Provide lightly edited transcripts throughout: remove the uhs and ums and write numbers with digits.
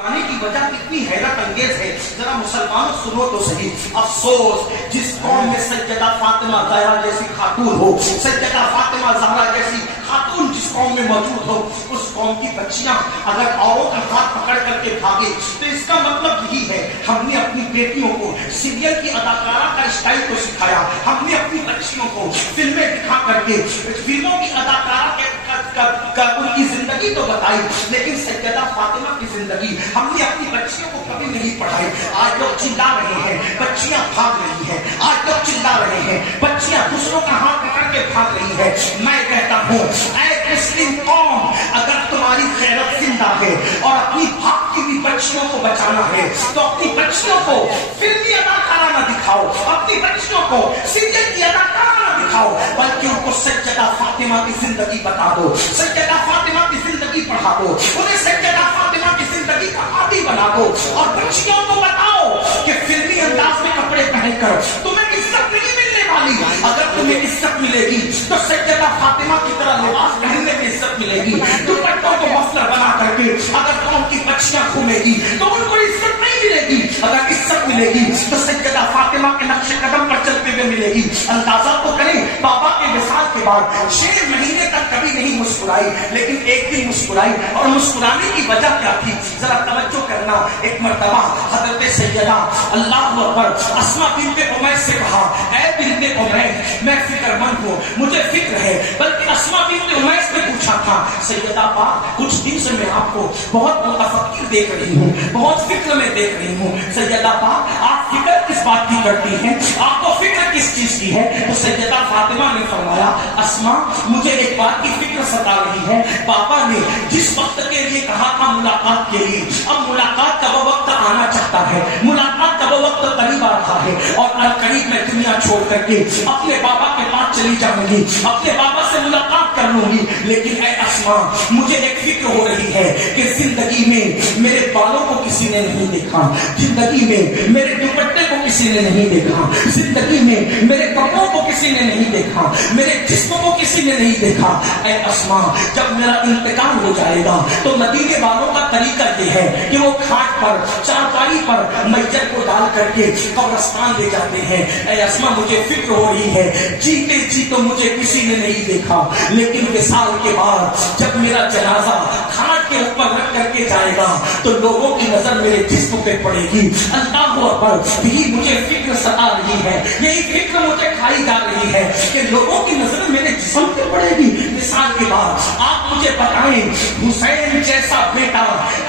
آنے کی وجہ کتنی حیرت انگیز ہے، ذرا مسلمانوں سنو تو صحیح۔ افسوس جس قوم میں سیدہ فاطمہ زہرا جیسی خاتون ہو، سیدہ فاطمہ زہرا جیسی خاتون جس قوم میں موجود ہو، اس قوم کی بچیاں اگر اوروں کا ہاتھ پکڑ کر کے بھاگے تو اس کا مطلب یہی ہے ہم نے اپنی بیٹیوں کو سیریل کی اداکارہ کا اسٹائل کو سکھایا، ہم نے اپنی بچیوں کو فلمیں دکھا کر کے فلموں کی اداکارہ ان کی زندگی تو بتائی، لیکن سیدہ فاطمہ کی زندگی ہم نے اپنی بچیوں کو کبھی نہیں پڑھائی۔ آج لوگ چلا رہے ہیں، بچیاں بھاگ رہی ہیں، آج لوگ چلا رہے ہیں، بچیاں دوسروں کا ہاتھ پکڑ کے بھاگ رہی ہیں۔ میں کہتا ہوں اے مسلم قوم، اگر تمہاری غیرت زندہ ہے اور اپنی بھاگتی ہوئی بچیوں کو بچانا ہے تو اپنی بچیوں کو فلمی اداکارہ نہ دکھاؤ، اپنی بچیوں کو سیریل کی اداکارہ نہ دکھاؤ، بلکہ ان کو سیدہ فاطمہ کی زندگی بتا دو، سیدہ فاطمہ کی زندگی پڑھا دو، انہیں سیدہ فاطمہ کی زندگی کا عادی بنا دو، اور بچیوں کو بتاؤ کہ فلمی انداز میں کپڑے پہن کر تمہیں عزت نہیں ملنے والی، اگر تمہیں عزت ملے گی تو سیدہ فاطمہ کی طرح لباس پہننے کی عزت ملے گی، دوپٹوں کو مفلر بنا کر کے اگر قوم کی بچیاں گھومے گی تو ان کو عزت نہیں ملے گی، اگر عزت ملے گی تو سیدہ فاطمہ کے نقش قدم پر چلتے ہوئے ملے گی۔ اندازہ تو کریں بابا کے وصال کے بعد 6 مہینے تک کبھی نہیں مسکرائی، لیکن ایک دن مسکرائی، اور مسکرانے کی وجہ کیا تھی ذرا توجہ کرنا۔ ایک مرتبہ حضرت سیدہ اللہ اکبر اسماء بنت امیس سے کہا، اے بنت امیس میں فکر مند ہوں، مجھے فکر ہے، بلکہ اسماء بنت امیس نے پوچھا تھا سیدہ پاک کچھ دن سے میں آپ کو بہت متفکر دیکھ رہی ہوں، بہت فکر میں دیکھ رہی ہوں، سیدہ پاک آپ فکر کس بات کی کرتی ہیں، آپ کو فکر کس چیز کی ہے؟ تو سیدہ فاطمہ نے فرمایا اسماء مجھے ایک بات کی فکر ستا رہی ہے، پاپا نے جس وقت کے لیے کہا تھا ملاقات کے لیے، اب ملاقات کا وہ وقت آنا چاہتا ہے، ملاقات کا وہ وقت قریب آ رہا ہے، اور قریب میں دنیا چھوڑ کر کے اپنے بابا کے پاس چلی جاؤں گی، اپنے بابا سے ملاقات کر لوں گی، لیکن اے اسماء مجھے ایک فکر ہو رہی ہے کہ زندگی میں میرے بالوں کو کسی نے نہیں دیکھا، زندگی میں میرے دوپٹے کو کسی نے نہیں دیکھا، زندگی میں میرے کپڑوں کو کسی نے نہیں دیکھا، میرے جسم کو کسی نے نہیں دیکھا۔ اے اسماء جب میرا انتقال ہو جائے گا تو مدینے والوں کا طریقہ یہ ہے کہ وہ کھاٹ پر چارپائی پر میت کو ڈال کر کے قبرستان لے جاتے ہیں۔ اے اسماء مجھے فکر ہو رہی ہے جیتے جی تو مجھے کسی نے نہیں دیکھا، لیکن وصال کے بعد جب میرا جنازہ کھاٹ کے اوپر رکھ کر کے جائے گا تو لوگوں کی نظر میرے جسم پہ پڑے گی۔ اللہ اکبر بھی مجھے فکر ستا رہی ہے، یہی فکر مجھے کھائی جا رہی ہے کہ لوگوں کی نظر میرے جسم پہ پڑے گی۔ مثال کے بعد آپ مجھے بتائیں حسین جیسا بیٹا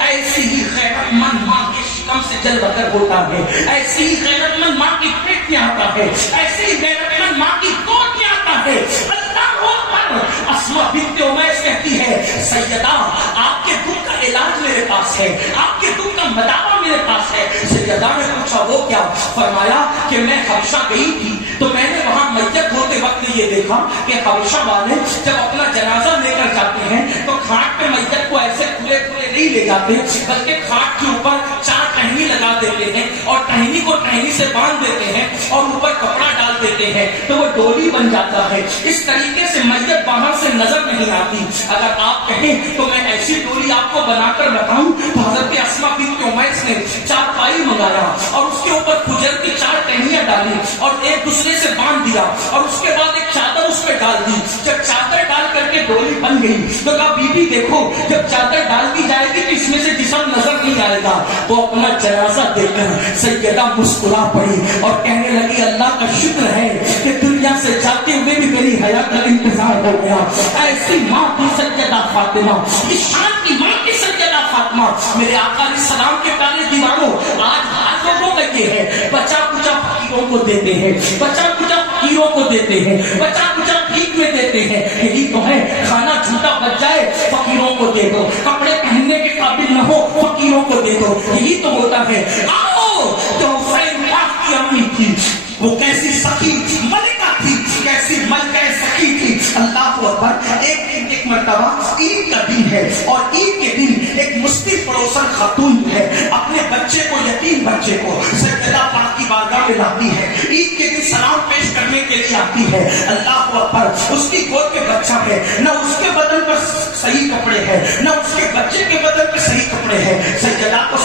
ایسی ہی غیرت مند ماں کے شکم سے جل بکر ہوتا ہے، ایسی ہی غیرت مند ماں کی پیٹ میں آتا ہے، ایسی ہی غیرت مند ماں کی گود میں آتا ہے۔ اللہ اکبر اسماء بنت امیس کہتی ہے سیدہ آپ کے دکھ کا علاج میرے پاس ہے، آپ کے دکھ کا مداوا میرے پاس ہے۔ سیدہ نے پوچھا وہ کیا؟ فرمایا کہ میں حبشہ گئی تھی تو میں نے وہاں میت ہوتے وقت یہ دیکھا کہ حبشہ والے جب اپنا جنازہ لے کر جاتے ہیں تو کھاٹ پہ میت کو ایسے کھلے کھلے نہیں لے جاتے، بلکہ کھاٹ کے اوپر 4 ٹہنی لگا دیتے ہیں اور ٹہنی کو ٹہنی سے باندھ دیتے ہیں اور اوپر کپڑا ڈال دیتے ہیں تو وہ ڈولی بن جاتا ہے۔ اس طریقے سے میت باہر سے نظر نہیں آتی۔ اگر آپ کہیں تو میں ایسی ڈولی آپ کو بنا کر بتاؤں تو حضرت اسماء بنت امیس نے چارپائی منگایا اور اس کے اوپر کھجر کی 4 ٹہنیاں ڈالی اور ایک دوسرے سے باندھ دیا اور اس کے بعد ایک چادر اس پہ ڈال دی۔ جب چادر ڈال کر کے ڈولی بن گئی تو کہا بی بی دیکھو جب چادر ڈال دی جائے گی تو اس میں سے جسم نظر نہیں آئے گا۔ وہ اپنا جنازہ دیکھ کر سیدہ مسکرا پڑی اور کہنے لگی اللہ کا شکر ہے کہ دنیا سے جاتے ہوئے بھی میری حیات کا انتظار ہو گیا۔ ایسی ماں کی سیدہ فاطمہ، اس شان کی ماں کی سیدہ فاطمہ، میرے آقا علیہ السلام کے پیارے دیوانوں آج ہر لوگوں کا یہ ہے بچا کچا فقیروں کو دیتے ہیں، بچا کچا فقیروں کو دیتے ہیں، بچا کچا بھیک میں دیتے ہیں۔ یہی تو ہے کھانا جھوٹا بچ جائے فقیروں کو دے دو، کپڑے پہننے کے قابل نہ ہو فقیروں کو دے دو، یہی تو ہوتا ہے۔ آؤ تو حسین پاک کی امی تھی وہ کیسی سخی ملکہ تھی، کیسی ملکہ سخی تھی۔ اللہ اکبر ایک مرتبہ عید کا دن ہے اور عید کے دن ایک مسلم پڑوسن خاتون ہے اپنے بچے کو، یتیم بچے کو سیدہ پاک کی بارگاہ میں لاتی ہے، عید کے دن سلام پیش کرنے کے لیے آتی ہے۔ اللہ اکبر اس کی گود میں بچہ ہے، نہ اس کے بدن پر صحیح کپڑے ہیں نہ اس کے بچے کے بدن پر صحیح کپڑے ہیں۔ سیدہ کو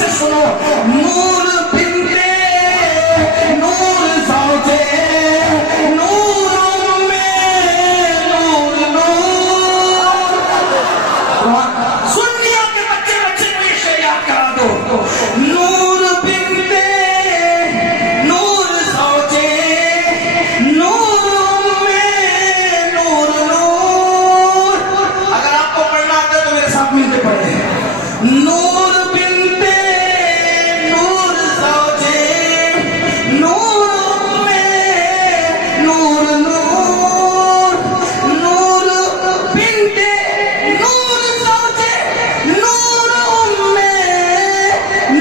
سے سنو. نور بنتے نور زوجے نور میں نور نور. سن لیا کہ بچے بچے کو یہ شعر یاد کرا دو. نور بنتے نور زوجے نور میں نور نور. اگر آپ کو پڑھنا آتا ہے تو میرے ساتھ مل کے پڑھیں. نور بنتے نور زوجے نور میں نور نور. نور بنتے نور زوجے نور میں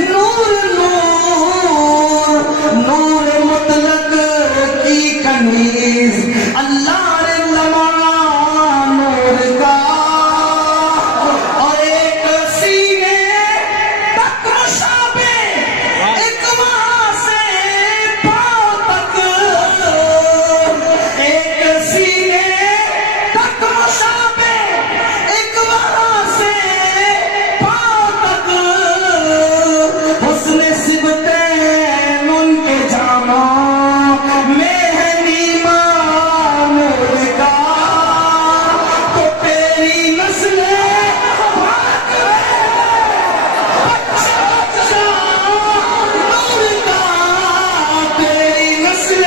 نور نور. نور مطلق کی کنیز اللہ نے لمعا نور کا. اور ایک سینے تک مشابہ ایک وہاں سے پاؤں تک. ایک سینے تک مشابہ ایک وہاں سے پاؤں تک. حسن سبتین ان کے جاموں میں ہے نیما نور کا. تو تیری نسل پاک بچہ بچہ نور کا. تیری نسل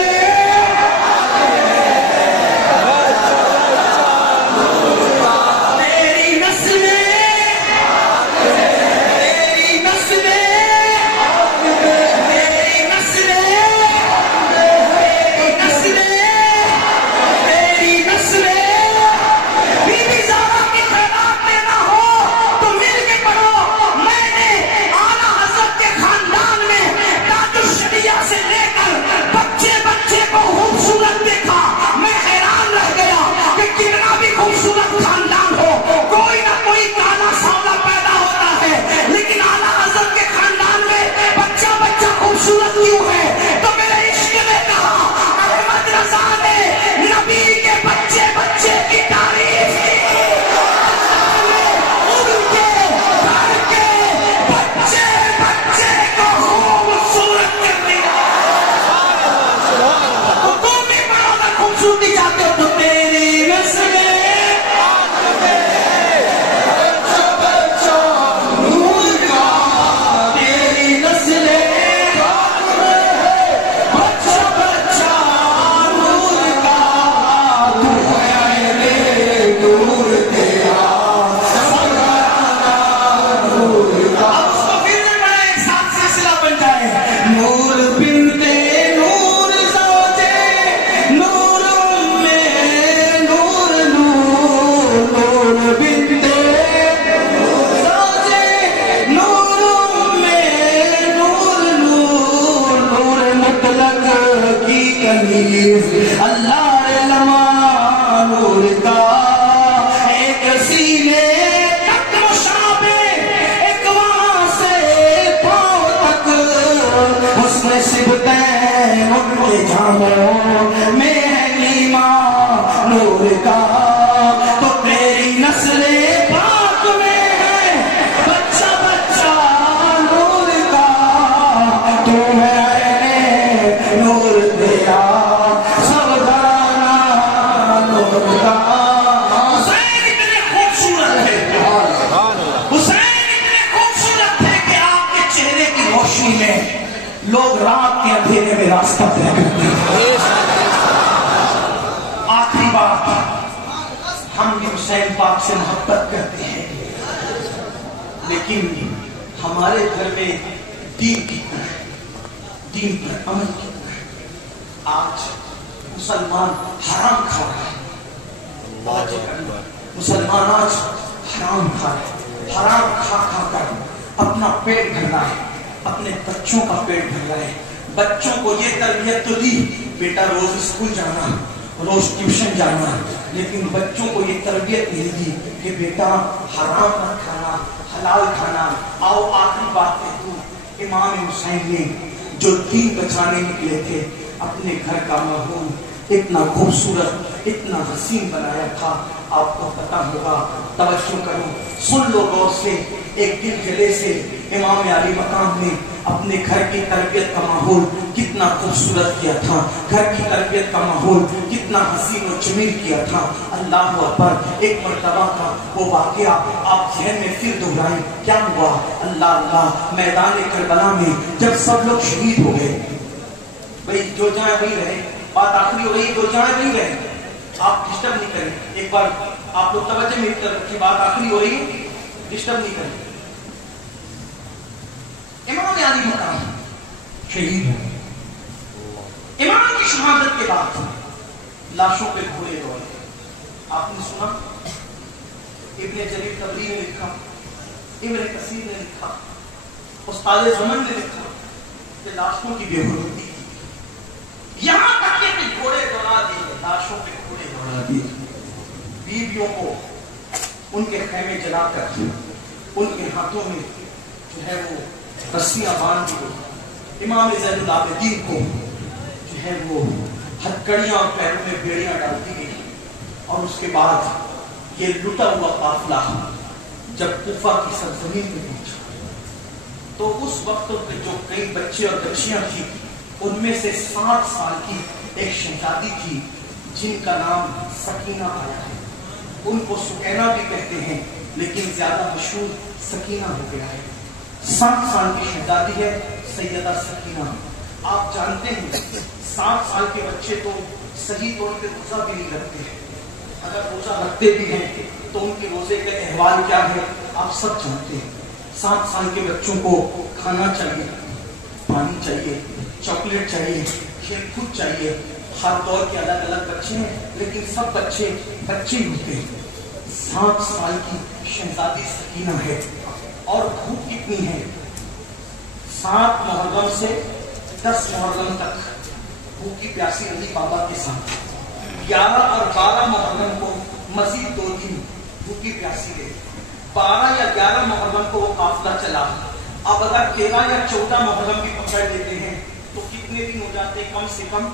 تیری نسل تیری نسل تیری نسل تیری نسل تیری نسل. بی بی زہرا کی خیرات دینا ہو تو مل کے پڑھو. میں نے اعلیٰ حضرت کے خاندان میں تاج الشریعہ سے لے کر بچے بچے کو خوبصورت دیکھا. میں حیران رہ گیا کہ کتنا بھی خوبصورت خاندان ہو کوئی نہ کوئی کالا سودا پیدا ہوتا ہے. لیکن اعلیٰ حضرت کے خاندان میں بچہ بچہ خوبصورت کیوں ہے؟ تو میرے عشق نے کہا احمد رضا نے نبی کے بچے بچے کی تعریف کی. ان کے گھر کے بچے بچے کو خوبصورت کر دیا. تو تم بھی پڑھو اگر خوبصورتی چاہتے ہو تو تیری نسل نور کا. تیری نسل بچہ بچہ نور کا. تو ہے عین نور تیرا سرکارانہ نور کا. اب اس کو پھر بھی بڑا ایک ساتھ سلسلہ بن جائے. نور بنتے نور زوجے نور میں نور نور. نور بنتے زوجے نور میں نور نور. نور مطلق کی کنیز اللہ نے لمعا نور کا. ایک سینے تک مشابہ ایک وہاں سے پاؤں تک. حسن سبتین ان کے جاموں میں ہے نیما نور کا. تو تیری نسل پاک میں ہے بچہ بچہ نور کا. تم ہے عین نور تیرا سب گھرانہ نور کا. حسین اتنے خوبصورت تھے حسین اتنے خوبصورت تھے کہ آپ کے چہرے کی روشنی میں لوگ رات کے اندھیرے میں راستہ طے کرتے ہیں. آخری بات, ہم بھی حسین پاک سے محبت کرتے ہیں لیکن ہمارے گھر میں دین کتنا ہے, دین پر عمل کتنا ہے. آج مسلمان حرام کھا رہا ہے. مسلمان آج حرام کھا رہے ہیں. حرام کھا کھا کر اپنا پیٹ بھر رہا ہے, اپنے بچوں کا پیٹ بھر رہا ہے. بچوں کو یہ تربیت تو دی بیٹا روز اسکول جانا, روز ٹیوشن جانا, لیکن بچوں کو یہ تربیت نہیں دی کہ بیٹا حرام نہ کھانا, حلال کھانا. آؤ آخری بات کہہ دوں, امام حسین نے جو دین بچانے نکلے تھے اپنے گھر کا ماحول اتنا خوبصورت اتنا حسین بنایا تھا. آپ کو پتا ہوگا, توجہ کرو, سن لو غور سے. ایک دل جلے سے امام علی مقام نے اپنے گھر کی تربیت کا ماحول کتنا خوبصورت کیا تھا، گھر کی تربیت کا ماحول کتنا حسین و جمیل کیا تھا. اللہ اکبر. ایک مرتبہ کا وہ واقعہ آپ ذہن میں پھر دہرائیں. کیا ہوا؟ اللہ میدان کربلا میں جب سب لوگ شہید ہو گئے، بھائی جو جائیں وہی رہے، بات آخری ہو رہی، جو جائیں وہی رہے، آپ ڈسٹرب نہیں کریں. ایک بار آپ لوگ توجہ میری طرف کی، بات آخری ہو رہی ہے، ڈسٹرب نہیں کریں. امام علی مقام شہید ہے. امام کی شہادت کے بعد لاشوں پہ گھوڑے دوڑے. آپ نے سنا ابن جریر طبری نے لکھا، ابن کثیر نے لکھا، استاد زمن نے لکھا کہ لاشوں کی بے حرمتی، یہاں تک کہ گھوڑے دوڑا دیے، لاشوں پہ گھوڑے دوڑا دیے. بیویوں کو ان کے خیمے جلا کر ان کے ہاتھوں میں جو ہے وہ رسیاں باندھ دی. امام زین العابدین کو جو ہے وہ ہتھکڑیاں اور پیروں میں بیڑیاں ڈال دی گئی. اور اس کے بعد یہ لٹا ہوا قافلہ جب کوفہ کی سرزمین میں پہنچا تو اس وقت پہ جو کئی بچے اور بچیاں تھیں ان میں سے 7 سال کی ایک شہزادی تھی جن کا نام سکینہ آیا ہے. ان کو سکینہ بھی کہتے ہیں لیکن زیادہ مشہور سکینہ ہو گیا ہے. 7 سال کی شہزادی ہے سیدہ سکینہ. آپ جانتے ہیں 7 سال کے بچے تو صحیح طور پہ روزہ بھی نہیں رکھتے ہیں. اگر روزہ رکھتے بھی ہیں تو ان کے روزے کا احوال کیا ہے آپ سب جانتے ہیں. 7 سال کے بچوں کو کھانا چاہیے، پانی چاہیے، چاکلیٹ چاہیے، کھیل کود چاہیے. ہر دور کے الگ الگ بچے ہیں لیکن سب بچے بچے ہوتے ہیں. 7 سال کی شہزادی سکینہ ہے. اور بھوک کتنی ہے؟ 7 محرم سے 10 محرم تک بھوکی پیاسی رہی بابا کے ساتھ. 11 اور 12 محرم کو مزید 2 دن بھوکی پیاسی رہی. 12 یا 11 محرم کو وہ قافلہ چلا. اب اگر 13 یا 14 محرم بھی پکڑ لیتے ہیں تو کتنے دن ہو جاتے ہیں؟ کم سے کم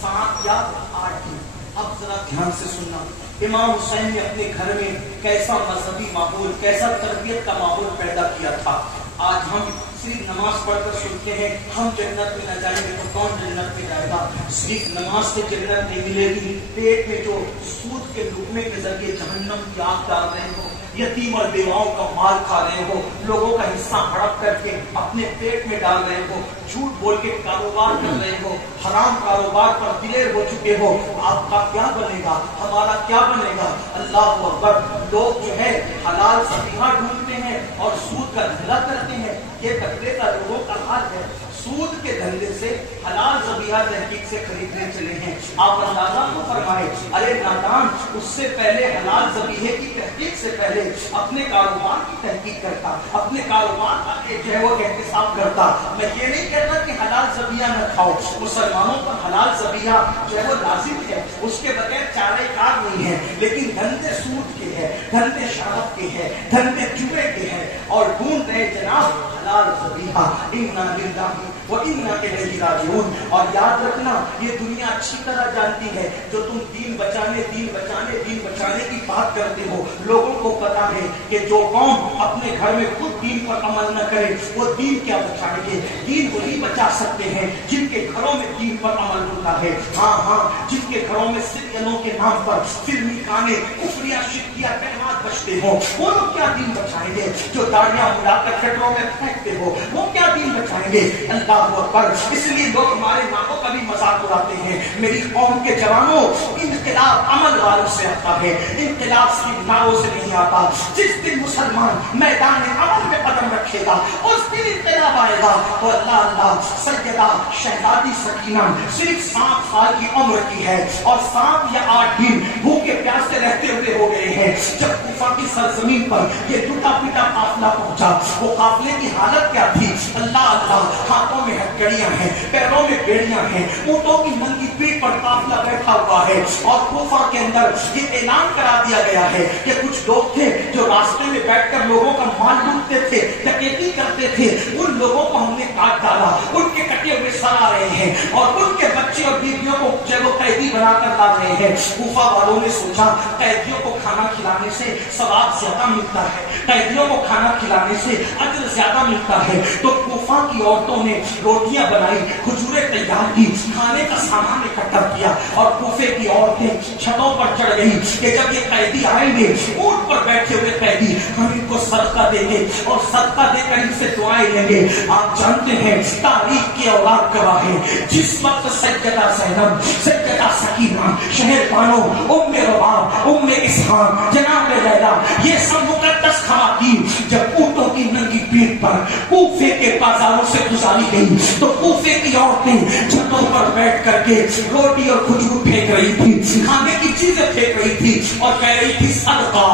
7 یا 8 دن. اب ذرا دھیان سے سننا، امام حسین نے اپنے گھر میں کیسا مذہبی ماحول، کیسا تربیت کا ماحول پیدا کیا تھا. آج ہم صرف نماز پڑھ کر سنتے ہیں ہم جنت میں نہ جائیں گے تو کون جنت میں جائے گا. صرف نماز سے جنت نہیں ملے گی. پیٹ میں جو سود کے لقمے کے ذریعے جہنم کی آگ ڈال رہے ہو، یتیم اور بیواؤں کا مال کھا رہے ہو، لوگوں کا حصہ ہڑپ کر کے اپنے پیٹ میں ڈال رہے ہو، جھوٹ بول کے کاروبار کر رہے ہو، حرام کاروبار پر دلیر ہو چکے ہو، آپ کا کیا بنے گا؟ ہمارا کیا بنے گا؟ اللہ اکبر. لوگ جو ہے حلال ذبیحہ ڈھونڈتے ہیں اور سود کا دھندا کرتے ہیں. یہ بدلے کا لوگوں کا حال ہے. سود کے دھندے سے حلال ذبیحہ تحقیق سے خریدنے چلے ہیں. آپ اندازہ تو فرمائے، ارے نادان، اس سے پہلے حلال ذبیحے کی تحقیق سے پہلے اپنے کاروبار کی تحقیق کرتا، اپنے کاروبار کا جو ہے وہ احتساب کرتا. میں یہ نہیں کہتا کہ حلال ذبیحہ نہ کھاؤ، مسلمانوں پر حلال ذبیحہ جو ہے وہ لازم ہے، اس کے بغیر چارہ کار نہیں ہے. لیکن دھندے سود کے ہیں، دھندے شراب کے ہیں، دھندے جوئے کے ہیں اور ڈھونڈ رہے جناب حلال ذبیحہ. انا للہ وَإِنَّا إِلَيْهِ رَاجِعُونَ. اور یاد رکھنا یہ دنیا اچھی طرح جانتی ہے جو تم دین بچانے کی بات کرتے ہو. لوگوں کو پتا ہے کہ جو قوم اپنے گھر میں خود دین پر عمل نہ کرے وہ دین کیا بچائیں گے. دین وہی بچا سکتے ہیں جن کے گھروں میں دین پر عمل ہوتا ہے. ہاں جن کے گھروں میں سریلوں کے نام پر فلمی گانے، کفریہ شرکیہ کلمات بجتے ہوں، وہ لوگ کیا دین بچائیں گے. جو داڑیاں مڑا کر گٹروں میں پھینکتے ہو وہ کیا دین بچائیں گے. اللہ پر اس لیے لوگ ہمارے ناموں کا بھی مذاق اڑاتے ہیں. میری قوم کے جوانوں، انقلاب عمل والوں سے آتا ہے، انقلاب کی ناؤں سے نہیں آتا. جس دن مسلمان میدان عمل میں قدم رکھے گا اس دن انقلاب آئے گا. تو اللہ سیدہ شہزادی سکینہ صرف 7 سال کی عمر کی ہے اور 7 یا 8 دن بھوکے پیاسے رہتے ہوئے ہو گئے ہیں. جب کوفہ کی سرزمین پر یہ ٹوٹا پیٹا قافلہ پہنچا، وہ قافلے کی حالت کیا تھی؟ اللہ ہاتھوں میں گڑیاں ہیں، پیروں میں بیڑیاں ہیں، اونٹوں کی ننگی پیٹھ پر قافلہ بیٹھا ہوا ہے، اور کوفہ کے اندر یہ اعلان کرا دیا گیا ہے کہ کچھ لوگ تھے جو راستے میں بیٹھ کر لوگوں کا مال لوٹتے تھے، ڈکیتی کرتے تھے، ان لوگوں کو ہم نے کاٹ ڈالا، ان کے کٹے ہوئے سر آ رہے ہیں، اور ان کے بچے اور بیویوں کو چلو قیدی بنا کر لا رہے ہیں۔ کوفہ والوں نے سوچا قیدیوں کو کھانا کھلانے سے ثواب زیادہ ملتا ہے، قیدیوں کو کھانا کھلانے سے اجر زیادہ ملتا ہے، تو کوفہ کی عورتوں نے روٹیاں بنائی، کھجوریں تیار کی، کھانے کا سامان اکٹھا کیا، اور کوفے کی عورتیں چھتوں پر چڑھ گئی کہ جب یہ قیدی آئیں گے، اونٹ پر بیٹھے ہوئے قیدی، ہم ان کو صدقہ دیں گے اور صدقہ دے کر ان سے دعائیں لیں گے۔ آپ جانتے ہیں تاریخ کی اولاد گواہ ہے، جس وقت سیدہ زینب، سیدہ سکینہ، شہر بانو، ام رباب، ام اسحاق، جناب لیلا، یہ سب مقدس خواتین جب اونٹوں کی ننگی پیٹھ پر کوفے کے بازاروں سے گزاری گئی تو کوفے کی عورتیں چھتوں پر بیٹھ کر کے روٹی اور کھجور پھینک رہی تھی، کھانے کی چیزیں پھینک رہی تھی اور کہہ رہی تھی صدقہ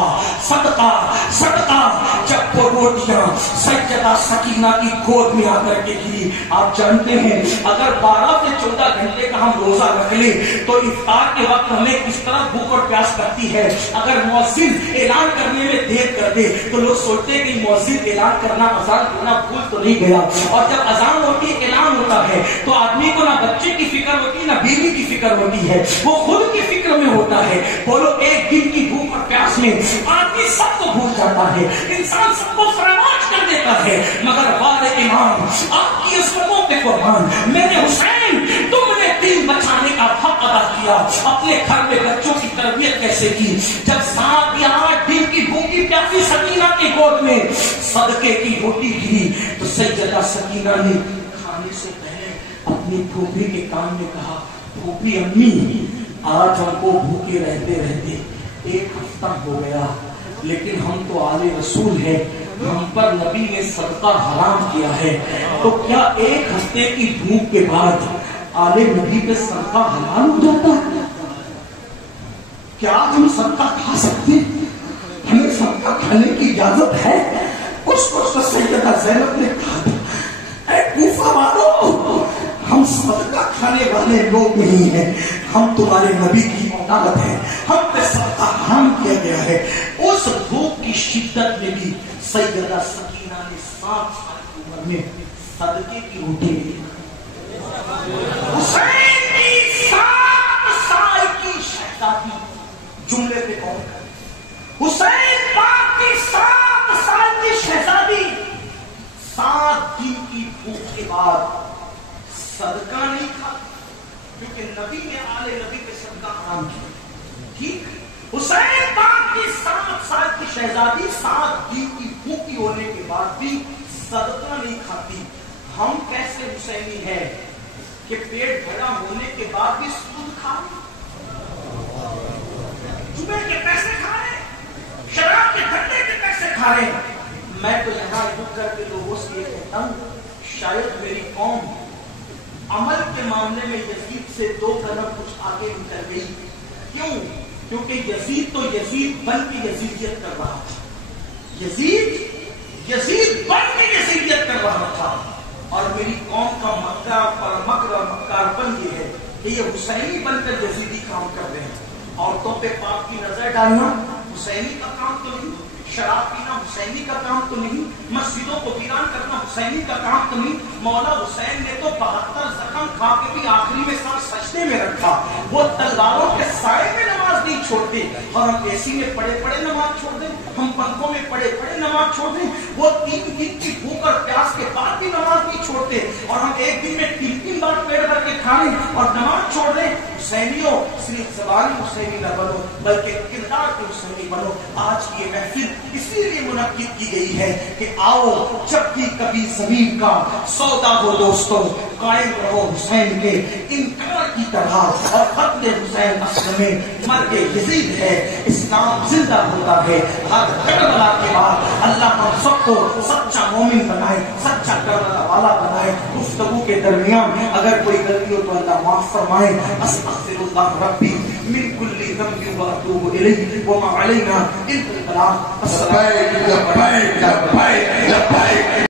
صدقہ صدقہ۔ جب وہ روٹیاں سیدہ سکینہ کی گود میں آ کر کے گری، آپ جانتے ہیں اگر 12 سے 14 گھنٹے کا ہم روزہ رکھ لیں تو افطار کے وقت ہمیں کس طرح بھوک اور پیاس کرتی ہے۔ اگر مؤذن اعلان کرنے میں دیر کر دے تو لوگ سوچتے ہیں کہ مؤذن اعلان کرنا، اذان کرنا بھول تو نہیں گیا، اور جب اذان ہوتی ہے، اعلان ہوتا ہے تو آدمی کو نہ بچے کی فکر ہوتی ہے نہ بیوی کی فکر ہوتی ہے، وہ خود کی فکر میں ہوتا ہے۔ بولو ایک دن کی بھوک اور پیاس میں آدمی سب کو بھول جاتا ہے، انسان سب کو فراموش کر دیتا ہے، مگر والے امام آپ کی عظمتوں پہ قربان، میرے حسین تم نے دین بچانے کا حق ادا کیا، اپنے گھر میں بچوں کی تربیت کیسے کی؟ جب 7 یا 8 دن کی بھوکی پیاسی سکینہ کی گود میں صدقے کی روٹی گری تو سیدہ سکینہ نے کھانے سے پہلے اپنی پھوپھی کے کان میں کہا، پھوپھی امی آج ہم کو بھوکے رہتے رہتے 1 ہفتہ ہو گیا، لیکن ہم تو آل رسول ہیں، ہم پر نبی نے صدقہ حرام کیا ہے، تو کیا 1 ہفتے کی بھوک کے بعد آل نبی پہ صدقہ حلال ہو جاتا ہے؟ کیا ہم صدقہ کھا سکتے ہیں؟ ہمیں صدقہ کھانے کی اجازت ہے؟ اس کو سیدہ زینب نے کہا، اے کوفہ والو، ہم صدقہ کھانے والے لوگ نہیں ہیں، ہم تمہارے نبی کی اولاد ہیں، ہم پہ صدقہ حرام کیا گیا ہے۔ اس بھوک کی شدت میں بھی سیدہ سکینہ نے 7 سال کی عمر میں صدقے کی روٹی لی۔ حسین کی 7 سال کی شہزادی، جملے پہ غور کریں، حسین پاک کی 7 سال کی شہزادی 7 دن کی بھوک کے بعد صدقہ نہیں کھا، کیونکہ نبی نے آل نبی پہ صدقہ حرام کیا۔ ٹھیک، حسین پاک کی 7 سال کی شہزادی 7 دن کی بھوکی ہونے کے بعد بھی صدقہ نہیں کھاتی۔ ہم کیسے حسینی ہیں کہ پیٹ بھرا ہونے کے بعد بھی سود کھا رہے، جمعے کے پیسے کھا رہے، شراب کے دھندے کے پیسے کھا رہے۔ میں تو یہاں رک کر کے لوگوں سے یہ کہتا ہوں، شاید میری قوم عمل کے معاملے میں یزید سے 2 قدم کچھ آگے نکل گئی۔ کیوں؟ کیونکہ یزید تو یزید بن کے یزیدیت کر رہا تھا، یزید بن کے یزیدیت کر رہا تھا، اور میری قوم کا مکر اور مکار پن یہ ہے کہ یہ حسینی بن کر یزیدی کام کر رہے ہیں۔ عورتوں پہ پاک کی نظر ڈالنا حسینی کا کام تو نہیں، شراب پینا حسینی کا کام تو نہیں، مسجدوں کو ویران کرنا حسینی کا کام تو نہیں۔ مولا حسین نے تو 72 زخم کھا کے بھی آخری میں سر سجدے میں رکھا، وہ تلواروں کے سائے میں نماز نہیں چھوڑتے، اور ہم اے سی میں پڑے پڑے نماز چھوڑ دیں، ہم پنکھوں میں پڑے پڑے نماز چھوڑ دیں، وہ 3 دن کی بھوک اور پیاس کے بعد بھی نماز نہیں چھوڑتے، اور ہم ایک دن میں 3 بار پیٹ بھر کے کھا لیں اور نماز چھوڑ دیں۔ حسینیوں صرف زبانی حسینی نہ بنو بلکہ کردار کے حسینی بنو۔ آج کی یہ محفل اسی لیے منعقد کی گئی ہے کہ آؤ جب بھی کبھی زمین کا سودا ہو دوستوں، قائم رہو حسین کے انکار کی طرح، اور قتل حسین اصل میں مرگ یزید ہے، اسلام زندہ ہوتا ہے۔ ہر کربلا کے بعد اللہ ہم سب کو سچا مومن بنائے، سچا کربلا والا بنائے۔ گفتگو کے درمیان اگر کوئی غلطی ہو تو اللہ معاف فرمائے۔ استغفر اللہ ربی من کل ذنب واتوب الیہ وما علینا الا البلاغ۔